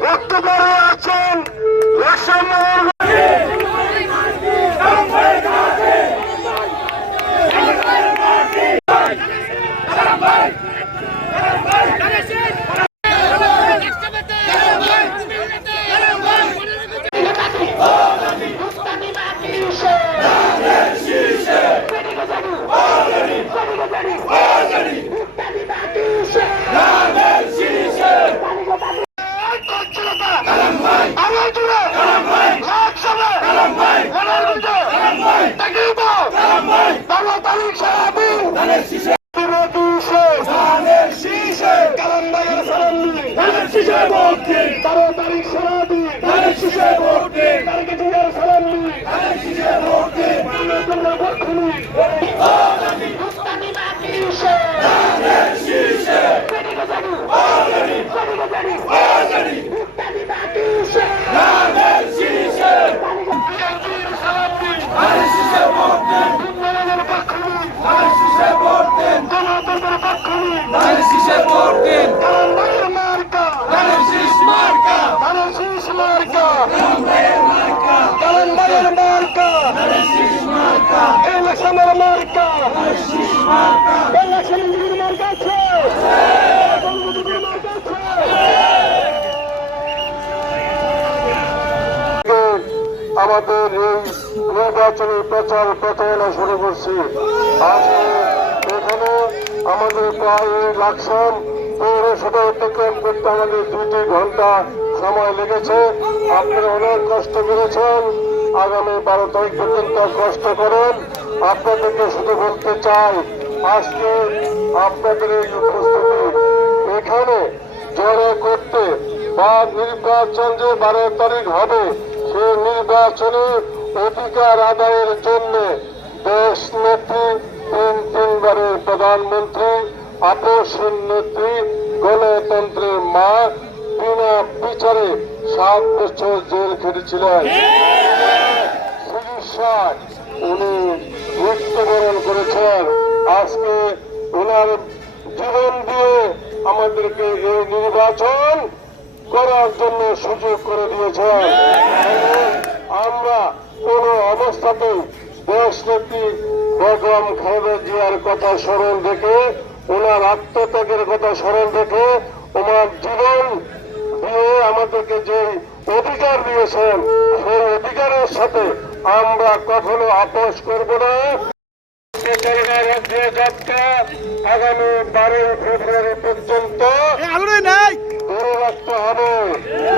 উঠতে পারে আছেন আমাদের এই নির্বাচনের প্রচার প্রচারণা শুরু করছি। আজকে এখানে আমাদের প্রায় লাকসাম পৌরসভা অতিক্রম করতে আমাদের 2 ঘন্টা সময় লেগেছে। আপনারা অনেক কষ্ট করেছেন, আগামী 12 তারিখ পর্যন্ত কষ্ট করেন। আপনাদেরকে শুধু বলতে চাই, আজকে আপনাদের এই উপস্থিতি এখানে জড়ো করতে বা নির্বাচন যে 12 তারিখ হবে সেই নির্বাচনে অধিকার আদায়ের জন্য দেশ নেত্রী 3বারের প্রধানমন্ত্রী, আপসহীন নেত্রী, গণতন্ত্রের মা বিনা বিচারে 7 বছর জেল খেটেছিলেন। চিকিৎসায় উনি মৃত্যুবরণ করেছেন। আজকে ওনার জীবন দিয়ে আমাদেরকে এই নির্বাচন করার জন্য সুযোগ করে দিয়েছেন। আমরা কোন অবস্থাতেই দেশ নেত্রী বেগম খালেদা জিয়ার কথা স্মরণ রেখে, ওনার আত্মত্যাগের কথা স্মরণ রেখে, ওনার জীবন দিয়ে আমাদেরকে যে অধিকার দিয়েছেন সেই অধিকারের সাথে আমরা কখনো আপোষ করব না। আগামী 12 ফেব্রুয়ারি পর্যন্ত ধরে রাখতে হবে।